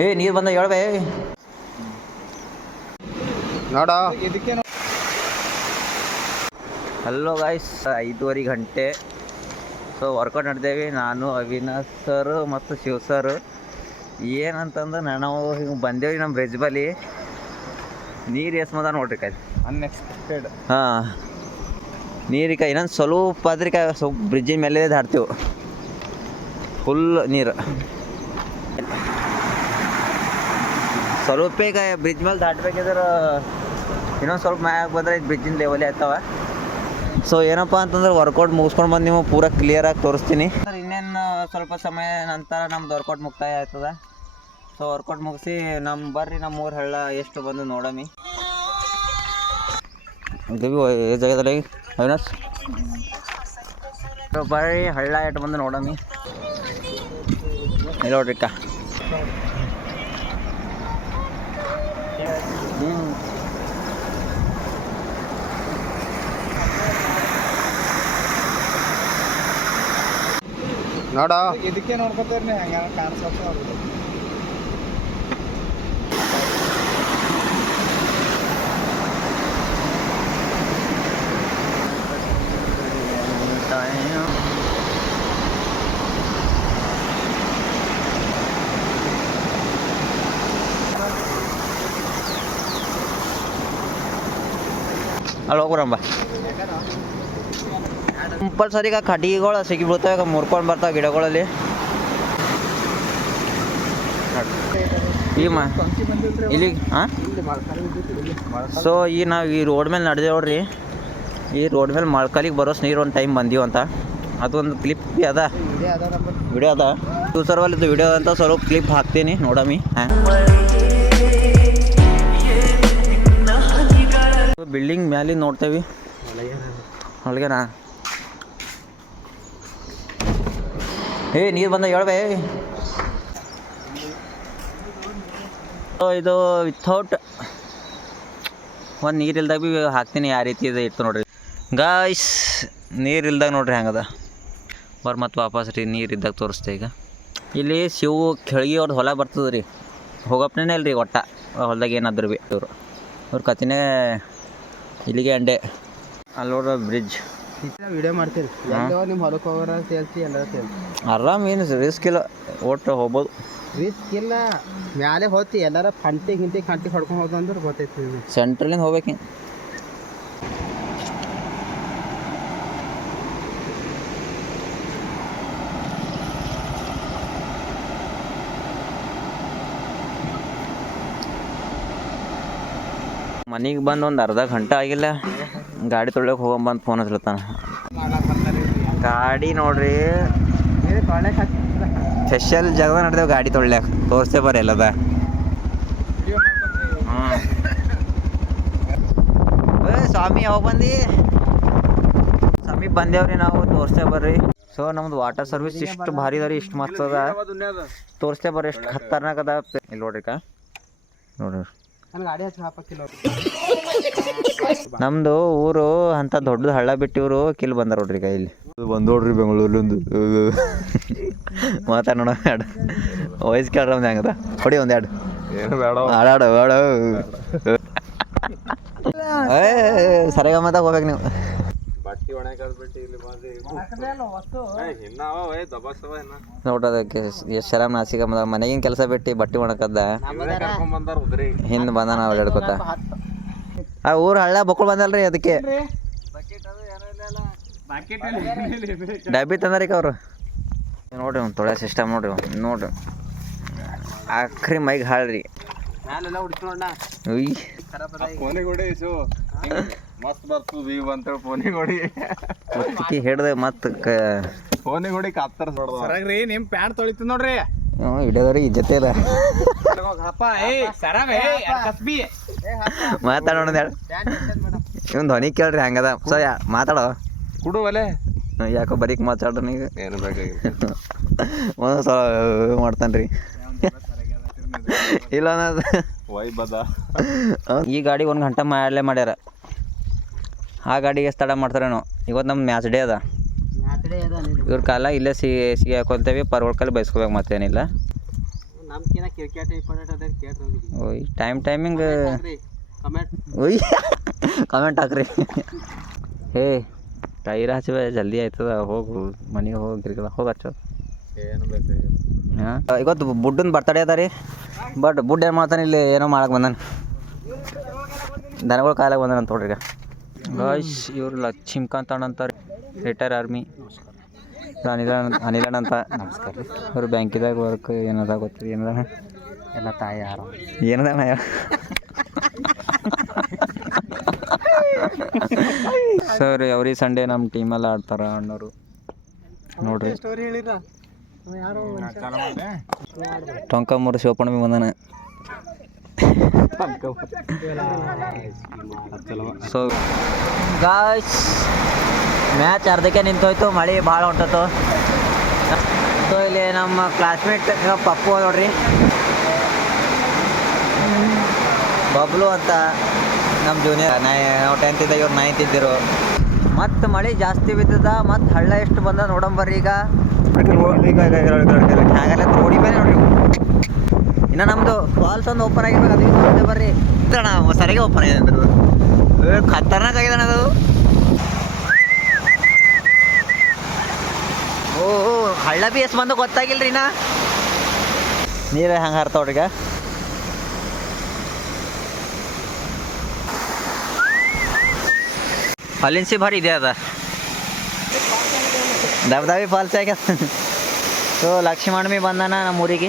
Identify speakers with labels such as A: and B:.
A: ಏ ನೀರು ಬಂದ ಹೇಳ್ಬೇ
B: ನೋಡ.
A: ಹಲೋ ಗಾಯ್ಸ್ ಐದೂವರೆ ಗಂಟೆ. ಸೊ ವರ್ಕೌಟ್ ನಡೆದೇವಿ. ನಾನು ಅವಿನಾಶ್ ಸರ್ ಮತ್ತು ಶಿವ ಸರ್ ಏನಂತಂದ್ರೆ ನಾವು ಹಿಂಗೆ ಬಂದೇವಿ ನಮ್ಮ ಬ್ರಿಜ್ ಬಲಿ ನೀರು ಎಸ್ಮದ ನೋಡ್ರಿ ಕಾಯ್
B: ಅನ್ಎಕ್ಸ್ಪೆಕ್ಟೆಡ್
A: ಹಾಂ. ನೀರಿಕ ಇನ್ನೊಂದು ಸ್ವಲ್ಪ ಆದ್ರೆ ಕಾ ಸ್ವಲ್ಪ ಬ್ರಿಡ್ಜಿನ ಮೇಲೆ ಹಾಡ್ತೀವಿ ಫುಲ್ ನೀರು. ಸ್ವಲ್ಪ ಈಗ ಬ್ರಿಡ್ಜ್ ಮೇಲೆ ದಾಟ್ಬೇಕಿದ್ರೆ ಇನ್ನೊಂದು ಸ್ವಲ್ಪ ಮ್ಯಾಗ ಬಂದ್ರೆ ಬ್ರಿಡ್ಜಿನ ಲೆವೆಲೇ ಆಗ್ತಾವ. ಸೊ ಏನಪ್ಪ ಅಂತಂದ್ರೆ ವರ್ಕೌಟ್ ಮುಗಿಸ್ಕೊಂಡು ಬಂದು ನೀವು ಪೂರ ಕ್ಲಿಯರಾಗಿ ತೋರಿಸ್ತೀನಿ. ಇನ್ನೇನು ಸ್ವಲ್ಪ ಸಮಯ ನಂತರ ನಮ್ದು ವರ್ಕೌಟ್ ಮುಕ್ತಾಯ ಆಗ್ತದ. ಸೊ ವರ್ಕೌಟ್ ಮುಗಿಸಿ ನಮ್ಮ ಬರ್ರಿ ನಮ್ಮ ಊರು ಹಳ್ಳ ಎಷ್ಟು ಬಂದು ನೋಡಮಿ ಜಾಗದಲ್ಲಿ ಅವಿನಾಶ್. ಬರ್ರಿ ಹಳ್ಳ ಎಷ್ಟು ಬಂದು ನೋಡಮಿ ನೋಡ್ರಿ ಅಕ್ಕ.
B: ನೋಡ.
C: ಇದಕ್ಕೆ ನೋಡ್ಕೊತಾರ್ರಿ ಹಂಗ ಕಾಣಿಸ್ಕೊತ
A: ಅಲ್ಲಿ ಹೋಗ್ಬರಂಬ ಕಂಪಲ್ಸರಿ ಈಗ ಕಟ್ಟಿಗೆಗಳು ಸಿಗಿ ಬೀಳ್ತಾವೆ ಈಗ ಮುರ್ಕೊಂಡು ಬರ್ತಾವೆ ಗಿಡಗಳಲ್ಲಿ. ಈ ಮಾ ಇಲ್ಲಿ ಹಾಂ ಸೊ ಈ ನಾವು ಈ ರೋಡ್ ಮೇಲೆ ನಡೆದೇವ್ರಿ ನೋಡ್ರಿ. ಈ ರೋಡ್ ಮೇಲೆ ಮಳ್ಕಲಿಗೆ ಬರೋ ನೀರು ಒಂದು ಟೈಮ್ ಬಂದೀವಿ ಅಂತ. ಅದೊಂದು ಕ್ಲಿಪ್ ಬಿ ಅದ. ವಿಡಿಯೋ ಅದ ಟೂ ಸರ್ವಲ್ಲಿದ್ದು ವಿಡಿಯೋ ಅಂತ ಸ್ವಲ್ಪ ಕ್ಲಿಪ್ ಹಾಕ್ತೀನಿ ನೋಡಮಿ. ಬಿಲ್ಡಿಂಗ್ ಮ್ಯಾಲಿಂದ ನೋಡ್ತೇವಿ. ಹೊಳಗೆನಾ? ಏ, ನೀರು ಬಂದ ಹೇಳ್ಬೇ ಇದು ವಿಥೌಟ್ ಒಂದು ನೀರು ಇಲ್ದಾಗ ಭೀ ಹಾಕ್ತೀನಿ ಯಾವ ರೀತಿ ಇದು ಇತ್ತು ನೋಡ್ರಿ. ಗಾಯ್ಸ್ ನೀರು ಇಲ್ದಾಗ ನೋಡ್ರಿ ಹೆಂಗದ? ಬರ್ ಮತ್ತು ವಾಪಸ್ ರೀ, ನೀರು ಇದ್ದಾಗ ತೋರಿಸ್ತೆ ಈಗ. ಇಲ್ಲಿ ಶಿವು ಕೆಳಗೆ ಅವ್ರದ್ದು ಹೊಲ ಬರ್ತದೆ ರೀ ಹೋಗಪ್ಪನೇ ಇಲ್ಲ ರೀ ಒಟ್ಟ, ಹೊಲ್ದಾಗ ಏನಾದ್ರು ಭೀ ಇವರು. ಇವ್ರ ಕತಿನೇ ಇಲ್ಲಿಗೆ ಅಂಡೆ. ಅಲ್ಲಿ ನೋಡ್ರ ಬ್ರಿಡ್ಜ್
C: ವಿಡಿಯೋ ಮಾಡ್ತೀನಿ ಎಲ್ಲೋ ನಿಮ್ಮ ಹೊಲಕ್ಕೆ ಹೋಗೋರ ಅಂತ ಎಲ್ಲರ ಸೇಲ್ಸಿ
A: ಆರಾಮ್ ಏನು ರಿಸ್ಕ್ ಇಲ್ಲ. ಒಟ್ಟು ಹೋಗ್ಬೋದು.
C: ರಿಸ್ಕ್ ಇಲ್ಲ. ಮ್ಯಾಲೆ ಹೋತಿ ಎಲ್ಲಾರ ಫಂಟಿ ಗಿಂಟಿ ಕಂಟಿ ಹೊಡ್ಕೊಂಡು ಹೋದ ಅಂದ್ರೆ ಗೊತ್ತೈತಿ.
A: ಸೆಂಟ್ರಲಿಂದ ಹೋಗ್ಬೇಕು ಮನೆಗೆ ಬಂದು ಒಂದು ಅರ್ಧ ಗಂಟೆ ಆಗಿಲ್ಲ. ಗಾಡಿ ತೊಳ್ಯಕ್ಕೆ ಹೋಗಂಬಂದು ಫೋನ್ ಹಚ್ಲತ್ತಾನ. ಗಾಡಿ ನೋಡ್ರಿ. ಸ್ಪೆಷಲ್ ಜಾಗ ನಡೆದೇವು ಗಾಡಿ ತೊಳ್ಯಾಕ ತೋರಿಸ್ತೇ ಬರ್ರಿ ಎಲ್ಲದ. ಸ್ವಾಮಿ, ಯಾವಾಗ ಬಂದಿ? ಸ್ವಾಮಿ, ಬಂದೇವ್ರಿ ನಾವು. ತೋರ್ಸೆ ಬರ್ರಿ. ಸೊ ನಮ್ದು ವಾಟರ್ ಸರ್ವಿಸ್ ಇಷ್ಟು ಭಾರಿ ಅದ ಇಷ್ಟು ಮಸ್ತ್ ಅದ. ತೋರಿಸ್ತೇ ಬರ್ರಿ, ಎಷ್ಟು ಖತರ್ನಾಕ್ ಅದ. ಇಲ್ಲಿ ನೋಡ್ರಿ ಕಾ ನೋಡ್ರಿ.
C: ನನ್ನ ಗಾಡಿ ಹಚ್ಚಿ ಹಾಪಕ್ಕಿಲ್ಲ
A: ನಮ್ದು ಊರು ಅಂತ ದೊಡ್ಡದು ಹಳ್ಳ ಬಿಟ್ಟಿವ್ರು ಕಿಲ್ ಬಂದಾರ ನೋಡ್ರಿ ಈಗ ಇಲ್ಲಿ ಬಂದ್ ನೋಡ್ರಿ ಬೆಂಗಳೂರಿಂದ ಮಾತಾಡ ನೋಡ ಎರಡು ವಯಸ್ಸು ಕೇಳ್ರ ಒಂದು ಹೆಂಗದ? ಹೊಡಿ ಒಂದು ಎರಡು.
B: ಏನು ಬೇಡ.
A: ಆಡಾಡ ಬೇಡ. ಏ ಹೋಗ್ಬೇಕು ನೀವು.
B: ಬಟ್ಟಿ ಒಣಗಾಕ್ಬಿಟ್ಟು ಇಲ್ಲಿ ಬಂದು ಇನ್ನಾವ ವೈ ದಬಾಸವ ಇನ್ನ
A: ನೋಡೋದಕ್ಕೆ ಎಷ್ಟು ಶರಾಮ್ ನಾಸಿಕ ಮನೆಗಿನ ಕೆಲಸ ಬಿಟ್ಟು ಬಟ್ಟೆ ಒಣಕದ್ದ.
B: ಕರ್ಕೊಂಡ್ ಬಂದಾರ ಉದ್ರಿ.
A: ಹಿಂದೆ ಬಂದ ನಾವು ಹೇಳ್ಕೊತ. ಆ ಊರು ಹಳ್ಳ ಬಕ್ಕಳು ಬಂದಲ್ರಿ ಅದಕ್ಕೆ. ಡಬ್ಬಿ ತಂದಾರಿಕ ಅವರು. ನೋಡ್ರಿ ಒಂದು ತೊಳೆ ಸಿಸ್ಟಮ್ ನೋಡ್ರಿ ನೋಡ್ರಿ ಆಕ್ರಿ ಮೈಗೆ ಹಾಳ್ರಿ. ಉಯ್.
B: ಮಸ್ತ್ ಬರ್ತದ ವೀವ್ ಅಂತೇಳಿ ಫೋನಿಗೆ ಹೊಡಿ.
A: ಮುತ್ತಿಗೆ ಹಿಡ್ದೆ ಮತ್ತೆ ಕ
B: ಫೋನಿಗೆ ಹೊಡಿ ಕಾಪ್ತಾರ ನೋಡ್ದ
C: ಸರಾಗ್ರಿ ನಿಮ್ ಪ್ಯಾಂಟ್ ತೊಳಿತು ನೋಡ್ರಿ.
A: ಹಿಡಿಯೋದ್ರಿ ಇಜ್ಜತೆ ಇಲ್ಲ
C: ಹಪ್ಪ ಏ ಸರಾಗ ಏ ಕಸ್ಬಿ?
A: ಮಾತಾಡೋಣ ಹೇಳಿ ಇವ್ನು ಧ್ವನಿ ಕೇಳ್ರಿ ಹಂಗದ. ಸೊ ಯಾ ಮಾತಾಡೋ?
B: ಕುಡು ಒಲೆ.
A: ಯಾಕೋ ಬರೀಕ್ ಮಾತಾಡ್ರಿ ನೀವು
B: ಏನು ಬೇಕಾಗಿಲ್ಲ.
A: ಒಂದು ಸಲ ಮಾಡ್ತಾನೆ ರೀ ಇಲ್ಲ ಅನ್ನೋದು
B: ವೈ ಬದ
A: ಈ ಗಾಡಿ ಒಂದು ಗಂಟೆ ಮಾಡಲೇ ಮಾಡ್ಯಾರ. ಆ ಗಾಡಿಗೆ ಎಷ್ಟು ತಡ ಮಾಡ್ತಾರೇನೋ ಇವತ್ತು ನಮ್ಮ ಮ್ಯಾಚ್ ಡೇ ಅದ. ಇವ್ರ ಕಾಲ ಇಲ್ಲೇ ಸಿ ಸಿಗಿ ಹಾಕೊಳ್ತೇವೆ ಪರ್ವಳ ಕಾಲ ಬಯಸ್ಕೋಬೇಕು ಮತ್ತೇನಿಲ್ಲ. ಓಯ್ ಟೈಮ್ ಟೈಮಿಂಗ್
C: ಕಮೆಂಟ್
A: ಓಯ್ ಕಮೆಂಟ್ ಹಾಕ್ರಿ. ಹೇ ಟೈರ್ ಹಚ್ಚಿವೆ ಜಲ್ದಿ ಆಯ್ತದ ಹೋಗು ಮನೆಗೆ ಹೋಗಿ ಹೋಗಿ ಹಚ್ಚೋ
B: ಏನು ಬೇಕಾಗಿಲ್ಲ.
A: ಹಾಂ? ಇವತ್ತು ಬುಡ್ಡನ ಬರ್ತಡೇ ಅದ ರೀ. ಬಟ್ ಬುಡ್ ಏನು ಮಾಡ್ತಾನೆ ಇಲ್ಲಿ? ಏನೋ ಮಾಡಕ್ಕೆ ಬಂದಾನೆ. ದನಗಳು ಕಾಲಾಗ ಬಂದಾನ ಅಂತ ನೋಡ್ರಿ ಈಗ. ಗಾಯ್ಸ್ ಇವ್ರು ಲಕ್ಷ್ಮೀಕಾಂತ್ ಅಣ್ಣ ಅಂತಾರೆ ರಿಟೈರ್ ಆರ್ಮಿ ಅನಿಲ ಅನಿಲಣ್ಣ ಅಂತ. ನಮಸ್ಕಾರ ರೀ. ಅವ್ರು ಬ್ಯಾಂಕಿದಾಗ ವರ್ಕ್ ಏನದ ಗೊತ್ತಿರಿ ಏನದ?
C: ಎಲ್ಲ ತಾಯಿ ಯಾರ?
A: ಏನದಣ್ಣ ಸರ್ ಎವ್ರಿ ಸಂಡೇ ನಮ್ಮ ಟೀಮಲ್ಲಿ ಆಡ್ತಾರ ಅಣ್ಣವರು ನೋಡ್ರಿ.
C: ಸ್ಟೋರಿ ಹೇಳಿರ
A: ಟೊಂಕ ಮೂರು ಶಿವಪಣಮಿ ಬಂದಾನ ಸೊ ಗಾಯ್ಸ್ ಮ್ಯಾಚ್ ಅರ್ಧಕ್ಕೆ ನಿಂತೋಯ್ತು, ಮಳೆ ಭಾಳ ಹೊಂಟತ್ತು. ಸೊ ಇಲ್ಲಿ ನಮ್ಮ ಕ್ಲಾಸ್ಮೇಟ್ ಪಪ್ಪು ನೋಡ್ರಿ ಬಬ್ಲು ಅಂತ, ನಮ್ಮ ಜೂನಿಯರ್ ನಾವು ಟೆಂತ್ ಇದ್ದ ಇವ್ರು ನೈನ್ತ್ ಇದ್ದಿರು. ಮತ್ತು ಮಳೆ ಜಾಸ್ತಿ ಬಿದ್ದದ, ಮತ್ತು ಹಳ್ಳ ಎಷ್ಟು ಬಂದ ನೋಡಂಬರ್ರಿ ಈಗ ಹಾಗಲ್ಲ ರೋಡಿ ಮೇಲೆ ನೋಡ್ರಿ. ಇನ್ನು ನಮ್ಮದು ಫಾಲ್ಸ್ ಒಂದು ಓಪನ್ ಆಗಿರ್ಬೇಕು ಅದು ಬರ್ರಿ. ಅಣ್ಣ ಸರಿಯಾಗಿ ಓಪನ್ ಆಗಿದೆ ಅಂದ್ರೆ. ಏ, ಖತರ್ನಾಕ್ ಆಗಿದೆ ಅದು ಓ ಹಳ್ಳ ಬಿ ಎಷ್ಟು ಬಂದು ಗೊತ್ತಾಗಿಲ್ರಿ ನಾ ನೀರೇ ಹಂಗೆ ಹರ್ತಾವ್ರಿ ಈಗ. ಅಲ್ಲಿನ್ಸಿ ಭಾರಿ ಇದೆ ಅದ. ದಬ್ದಾವಿ ಫಾಲ್ಸ್ ಆಗ್ಯದ ಸೊ ಲಕ್ಷ್ಮಣ ಬಿ ಬಂದಾನ ನಮ್ಮ ಊರಿಗೆ